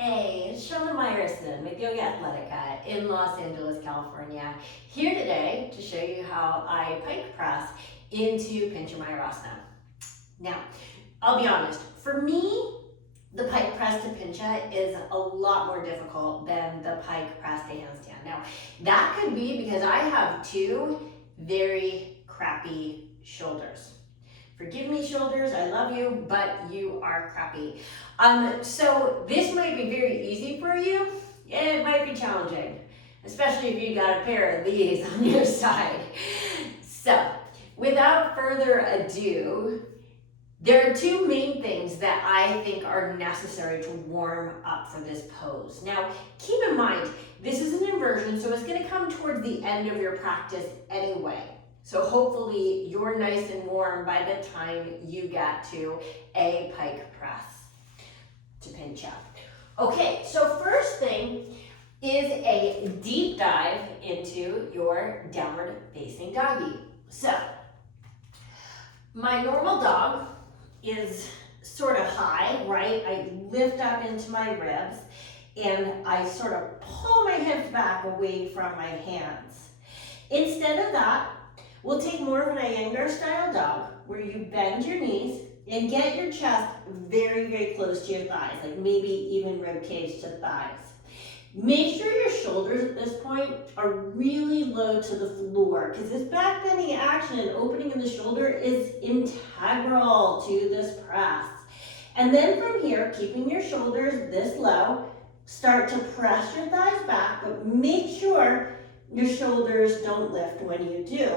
Hey, it's Shana Meyerson with YOGAthletica in Los Angeles, California. Here today to show you how I pike press into Pincha Mayurasana. Now, I'll be honest, for me, the pike press to Pincha is a lot more difficult than the pike press to handstand. Now, that could be because I have two very crappy shoulders. Forgive me, shoulders, I love you, but you are crappy. So this might be very easy for you. It might be challenging, especially if you got a pair of these on your side. So, without further ado, there are two main things that I think are necessary to warm up for this pose. Now, keep in mind, this is an inversion, so it's gonna come towards the end of your practice anyway. So hopefully you're nice and warm by the time you get to a pike press to Pincha. Okay, so first thing is a deep dive into your downward facing doggy. So my normal dog is sort of high, right? I lift up into my ribs and I sort of pull my hips back away from my hands. Instead of that, we'll take more of an Iyengar style dog where you bend your knees and get your chest very, very close to your thighs, like maybe even rib cage to thighs. Make sure your shoulders at this point are really low to the floor because this back bending action and opening of the shoulder is integral to this press. And then from here, keeping your shoulders this low, start to press your thighs back, but make sure your shoulders don't lift when you do.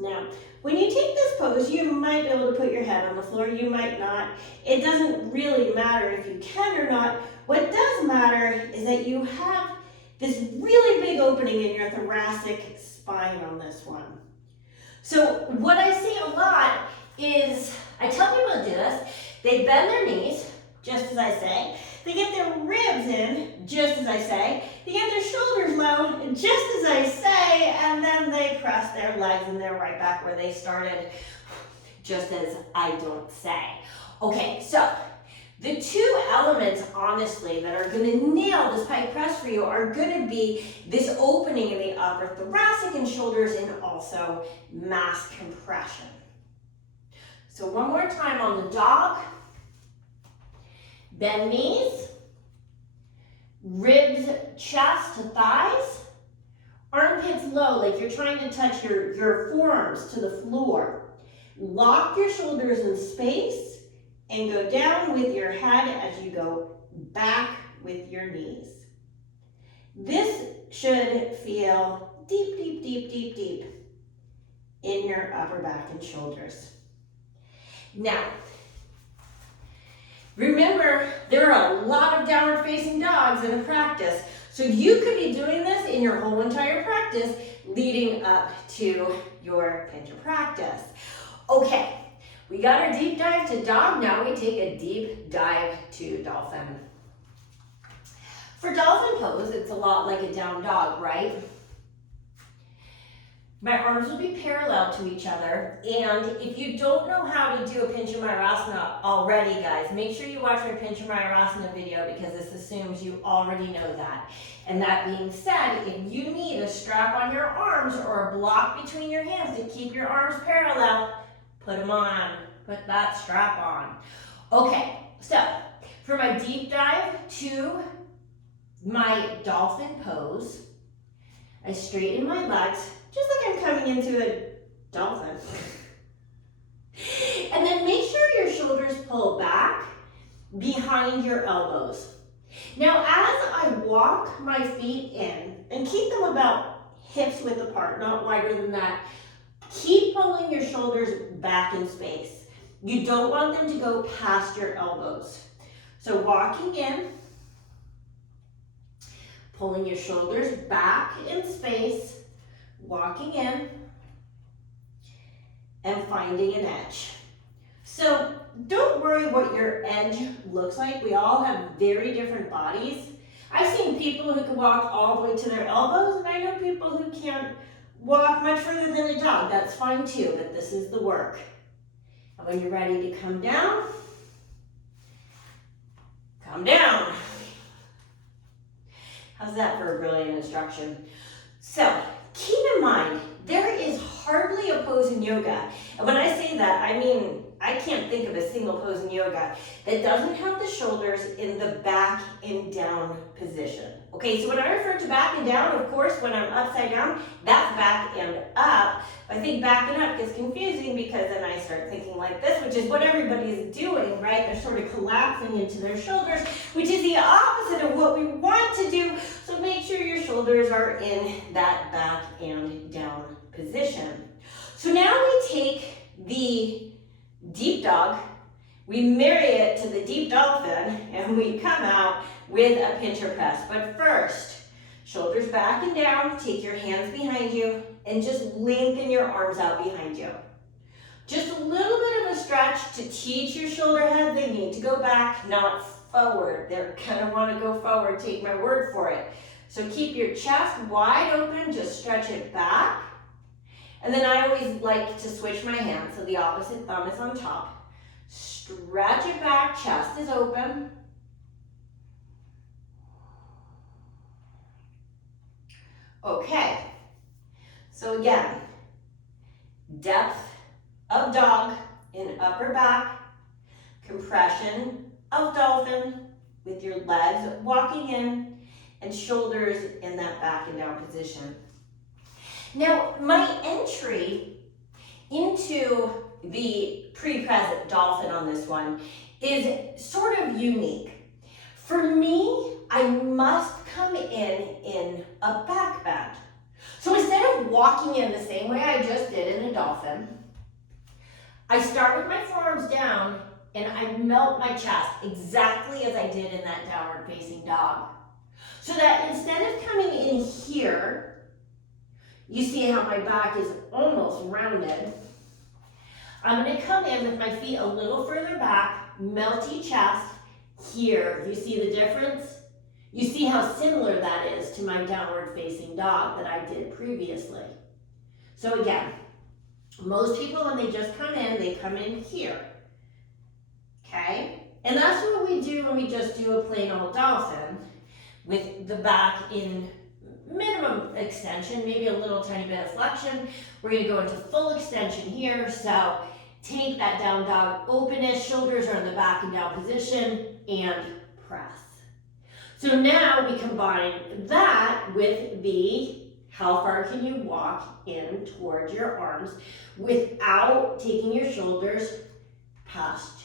Now, when you take this pose, you might be able to put your head on the floor, you might not. It doesn't really matter if you can or not. What does matter is that you have this really big opening in your thoracic spine on this one. So what I see a lot is, I tell people to do this, they bend their knees, just as I say, they get their ribs in, just as I say, they get their shoulders low, just as I say, and then they press their legs and they're right back where they started, just as I don't say. Okay, so the two elements, honestly, that are gonna nail this pike press for you are gonna be this opening in the upper thoracic and shoulders and also mass compression. So one more time on the dog. Bend knees, ribs, chest to thighs, armpits low, like you're trying to touch your forearms to the floor. Lock your shoulders in space and go down with your head as you go back with your knees. This should feel deep, deep, deep, deep, deep in your upper back and shoulders. Now, remember, there are a lot of downward facing dogs in a practice, so you could be doing this in your whole entire practice leading up to your Pincha practice. Okay, we got our deep dive to dog, now we take a deep dive to dolphin. For dolphin pose, it's a lot like a down dog, right? My arms will be parallel to each other, and if you don't know how to do a Pincha Mayurasana already, guys, make sure you watch my Pincha Mayurasana video because this assumes you already know that. And that being said, if you need a strap on your arms or a block between your hands to keep your arms parallel, put them on, put that strap on. Okay, so for my deep dive to my dolphin pose, I straighten my legs, just like I'm coming into a dolphin. And then make sure your shoulders pull back behind your elbows. Now, as I walk my feet in, and keep them about hips width apart, not wider than that, keep pulling your shoulders back in space. You don't want them to go past your elbows. So walking in, pulling your shoulders back in space, walking in, and finding an edge. So don't worry what your edge looks like. We all have very different bodies. I've seen people who can walk all the way to their elbows, and I know people who can't walk much further than a dog. That's fine too, but this is the work. And when you're ready to come down, How's that for a brilliant instruction? So keep in mind, there is hardly a pose in yoga. And when I say that, I mean, I can't think of a single pose in yoga that doesn't have the shoulders in the back and down position. Okay, so when I refer to back and down, of course, when I'm upside down, that's back and up. I think back and up gets confusing because then I start thinking like this, which is what everybody's doing, right? They're sort of collapsing into their shoulders, which is the opposite of what we want to do. So make sure your shoulders are in that back and down position. So now we take the deep dog, we marry it to the deep dolphin, and we come out with a pincher press. But first, shoulders back and down, take your hands behind you, and just lengthen your arms out behind you. Just a little bit of a stretch to teach your shoulder head. They need to go back, not forward. They're gonna wanna go forward, take my word for it. So keep your chest wide open, just stretch it back. And then I always like to switch my hands, so the opposite thumb is on top. Stretch it back, chest is open. Okay, so again, depth of dog in upper back, compression of dolphin with your legs walking in and shoulders in that back and down position. Now, my entry into the pre-press dolphin on this one is sort of unique. For me, I must come in a back bend. So instead of walking in the same way I just did in a dolphin, I start with my forearms down and I melt my chest exactly as I did in that downward facing dog. So that instead of coming in here, you see how my back is almost rounded. I'm going to come in with my feet a little further back, melty chest. Here, you see the difference? You see how similar that is to my downward facing dog that I did previously. So again, most people when they just come in, they come in here. Okay? And that's what we do when we just do a plain old dolphin with the back in minimum extension, maybe a little tiny bit of flexion. We're going to go into full extension here. So take that down dog openness, shoulders are in the back and down position, and press. So now we combine that with the how far can you walk in towards your arms without taking your shoulders past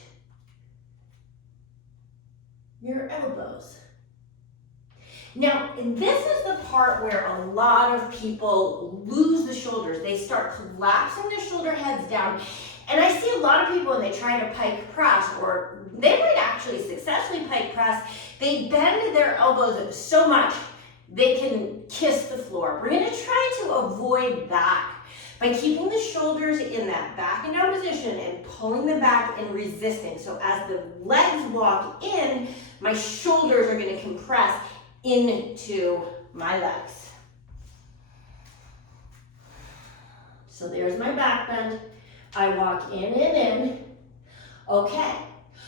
your elbows. Now, this is the part where a lot of people lose the shoulders. They start collapsing their shoulder heads down. And I see a lot of people when they try to pike press, or they might actually successfully pike press, they bend their elbows so much they can kiss the floor. We're going to try to avoid that by keeping the shoulders in that back and down position and pulling them back and resisting. So as the legs walk in, my shoulders are going to compress into my legs. So there's my back bend. I walk in and in. Okay,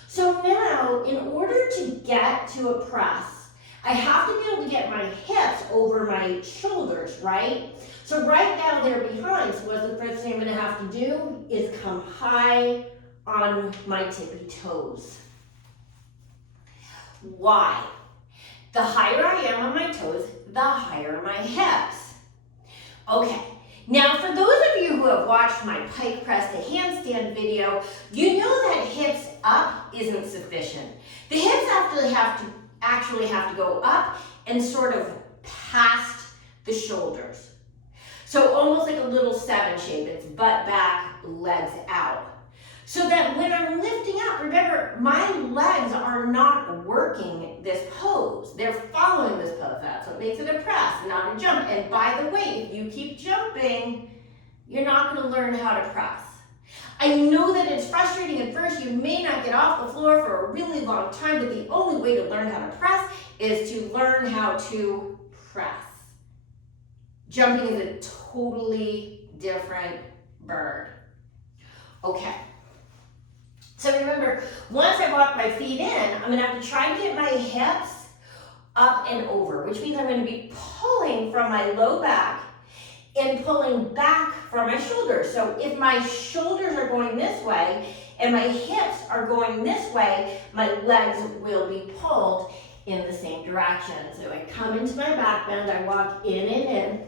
so now in order to get to a press, I have to be able to get my hips over my shoulders, right? So right now they're behind, so what's the first thing I'm gonna have to do is come high on my tippy toes. Why? The higher I am on my toes, the higher my hips. Okay. Now, for those of you who have watched my pike press to handstand video, you know that hips up isn't sufficient. The hips actually have to go up and sort of past the shoulders. So almost like a little 7 shape. It's butt back, legs out. So that when I'm lifting up, remember, my legs are not working this pose. They're following this pose. That's what makes it a press, not a jump. And by the way, if you keep jumping, you're not going to learn how to press. I know that it's frustrating at first. You may not get off the floor for a really long time, but the only way to learn how to press is to learn how to press. Jumping is a totally different bird. Okay. So remember, once I walk my feet in, I'm gonna have to try and get my hips up and over, which means I'm going to be pulling from my low back and pulling back from my shoulders. So if my shoulders are going this way and my hips are going this way, my legs will be pulled in the same direction. So I come into my back bend, I walk in and in.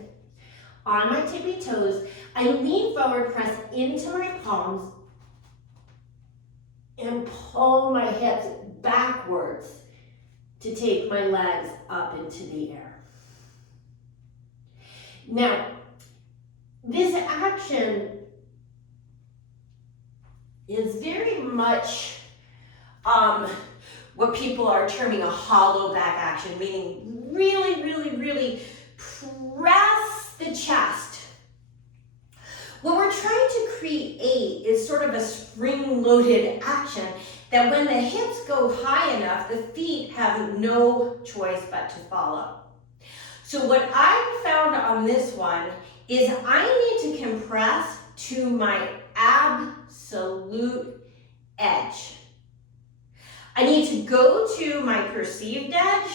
On my tippy toes, I lean forward, press into my palms, and pull my hips backwards to take my legs up into the air. Now, this action is very much what people are terming a hollow back action, meaning really, really, really press the chest. What we're trying to create is sort of a spring-loaded action that when the hips go high enough, the feet have no choice but to follow. So what I found on this one is I need to compress to my absolute edge. I need to go to my perceived edge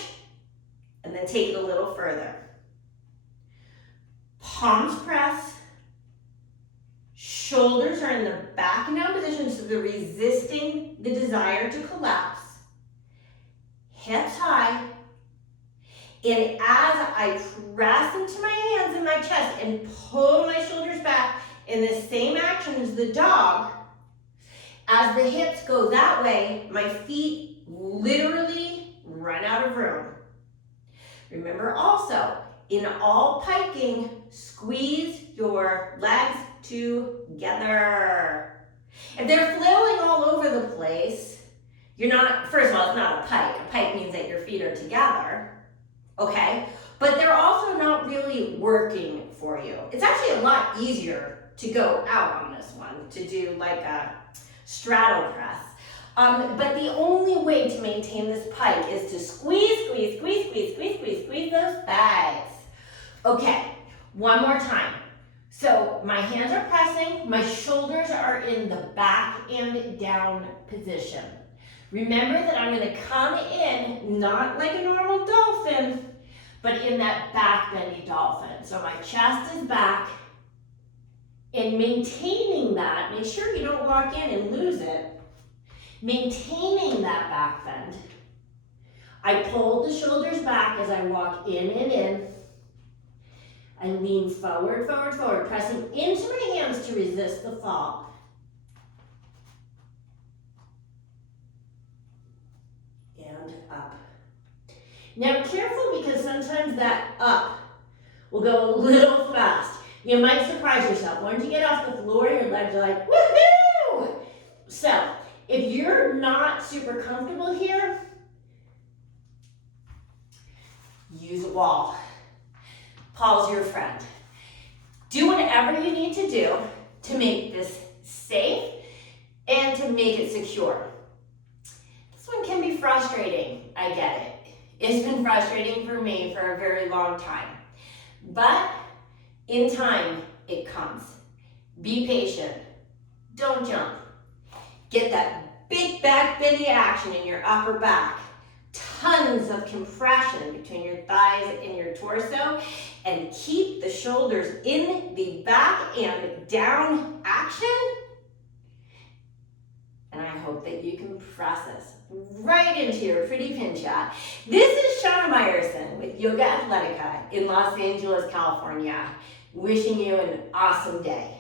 and then take it a little further. Palms press, shoulders are in the back and down position, so they're resisting the desire to collapse. Hips high. And as I press into my hands and my chest and pull my shoulders back in the same action as the dog, as the hips go that way, my feet literally run out of room. Remember also, in all piking, squeeze your legs together. If they're flailing all over the place, you're not, first of all, it's not a pike. A pike means that your feet are together, okay? But they're also not really working for you. It's actually a lot easier to go out on this one, to do like a straddle press. But the only way to maintain this pike is to squeeze, squeeze, squeeze, squeeze, squeeze, squeeze, squeeze those thighs. Okay, one more time. So my hands are pressing, my shoulders are in the back and down position. Remember that I'm going to come in, not like a normal dolphin, but in that back bendy dolphin. So my chest is back, and maintaining that, make sure you don't walk in and lose it. Maintaining that back bend, I pull the shoulders back as I walk in and in. I lean forward, forward, forward, pressing into my hands to resist the fall. And up. Now careful, because sometimes that up will go a little fast. You might surprise yourself. Once you get off the floor, your legs are like, woohoo! So, if you're not super comfortable here, use a wall. Paul's your friend. Do whatever you need to do to make this safe and to make it secure. This one can be frustrating, I get it. It's been frustrating for me for a very long time. But in time, it comes. Be patient. Don't jump. Get that big back bendy action in your upper back. Tons of compression between your thighs and your torso, and keep the shoulders in the back and down action. And I hope that you can press this right into your pretty pincha. This is Shana Meyerson with YOGAthletica in Los Angeles, California, wishing you an awesome day.